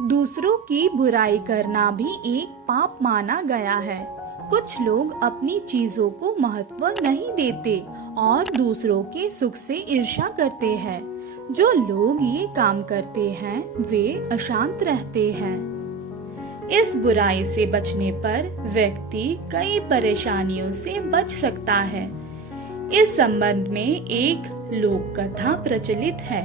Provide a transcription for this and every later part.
दूसरों की बुराई करना भी एक पाप माना गया है। कुछ लोग अपनी चीजों को महत्व नहीं देते और दूसरों के सुख से ईर्ष्या करते हैं। जो लोग ये काम करते हैं वे अशांत रहते हैं। इस बुराई से बचने पर व्यक्ति कई परेशानियों से बच सकता है। इस संबंध में एक लोक कथा प्रचलित है।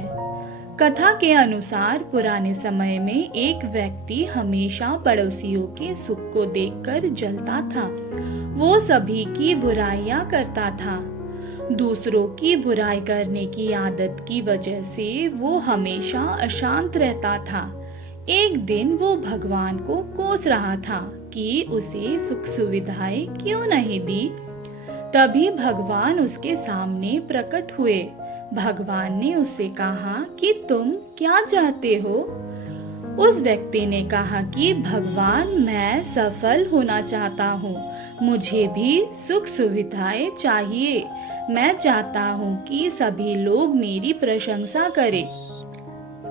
कथा के अनुसार पुराने समय में एक व्यक्ति हमेशा पड़ोसियों के सुख को देखकर जलता था। वो सभी की बुराइयां करता था। दूसरों की बुराई करने की आदत की वजह से वो हमेशा अशांत रहता था। एक दिन वो भगवान को कोस रहा था कि उसे सुख सुविधाएं क्यों नहीं दी। तभी भगवान उसके सामने प्रकट हुए। भगवान ने उससे कहा कि तुम क्या चाहते हो। उस व्यक्ति ने कहा कि भगवान, मैं सफल होना चाहता हूँ, मुझे भी सुख सुविधाएं चाहिए। मैं चाहता हूँ कि सभी लोग मेरी प्रशंसा करें।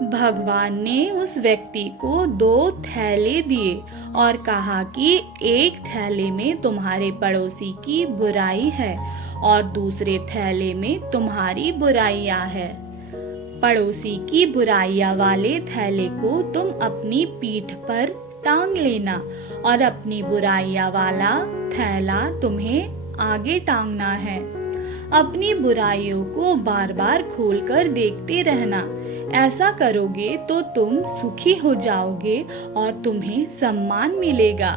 भगवान ने उस व्यक्ति को 2 थैले दिए और कहा कि एक थैले में तुम्हारे पड़ोसी की बुराई है और दूसरे थैले में तुम्हारी बुराइयां है। पड़ोसी की बुराइयां वाले थैले को तुम अपनी पीठ पर टांग लेना और अपनी बुराइयां वाला थैला तुम्हें आगे टांगना है। अपनी बुराइयों को बार बार खोलकर देखते रहना। ऐसा करोगे तो तुम सुखी हो जाओगे और तुम्हें सम्मान मिलेगा।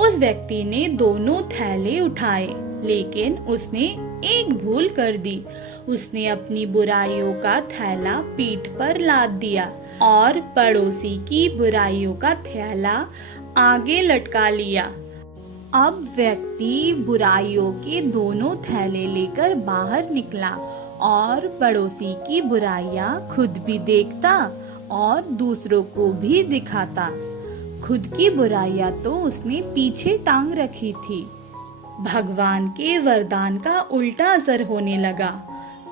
उस व्यक्ति ने दोनों थैले उठाए, लेकिन उसने एक भूल कर दी। उसने अपनी बुराइयों का थैला पीठ पर लाद दिया और पड़ोसी की बुराइयों का थैला आगे लटका लिया। अब व्यक्ति बुराइयों के दोनों थैले लेकर बाहर निकला और पड़ोसी की बुराइयां खुद भी देखता और दूसरों को भी दिखाता। खुद की बुराइयां तो उसने पीछे टांग रखी थी। भगवान के वरदान का उल्टा असर होने लगा,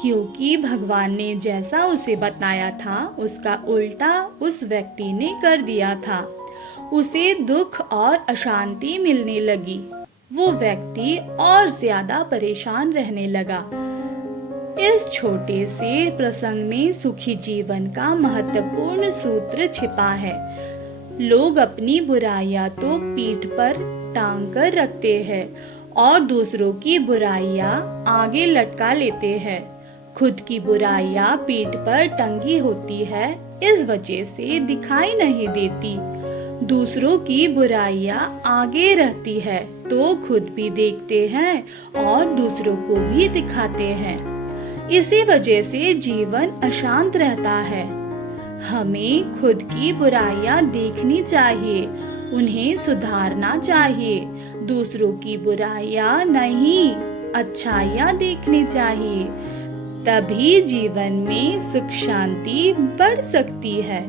क्योंकि भगवान ने जैसा उसे बताया था उसका उल्टा उस व्यक्ति ने कर दिया था। उसे दुख और अशांति मिलने लगी। वो व्यक्ति और ज्यादा परेशान रहने लगा। इस छोटे से प्रसंग में सुखी जीवन का महत्वपूर्ण सूत्र छिपा है। लोग अपनी बुराइयां तो पीठ पर टांग कर रखते हैं और दूसरों की बुराइयां आगे लटका लेते हैं। खुद की बुराइयां पीठ पर टंगी होती है, इस वजह से दिखाई नहीं देती। दूसरों की बुराइयां आगे रहती है तो खुद भी देखते हैं और दूसरों को भी दिखाते हैं। इसी वजह से जीवन अशांत रहता है। हमें खुद की बुराइयां देखनी चाहिए, उन्हें सुधारना चाहिए। दूसरों की बुराइयां नहीं, अच्छाइयां देखनी चाहिए। तभी जीवन में सुख शांति बढ़ सकती है।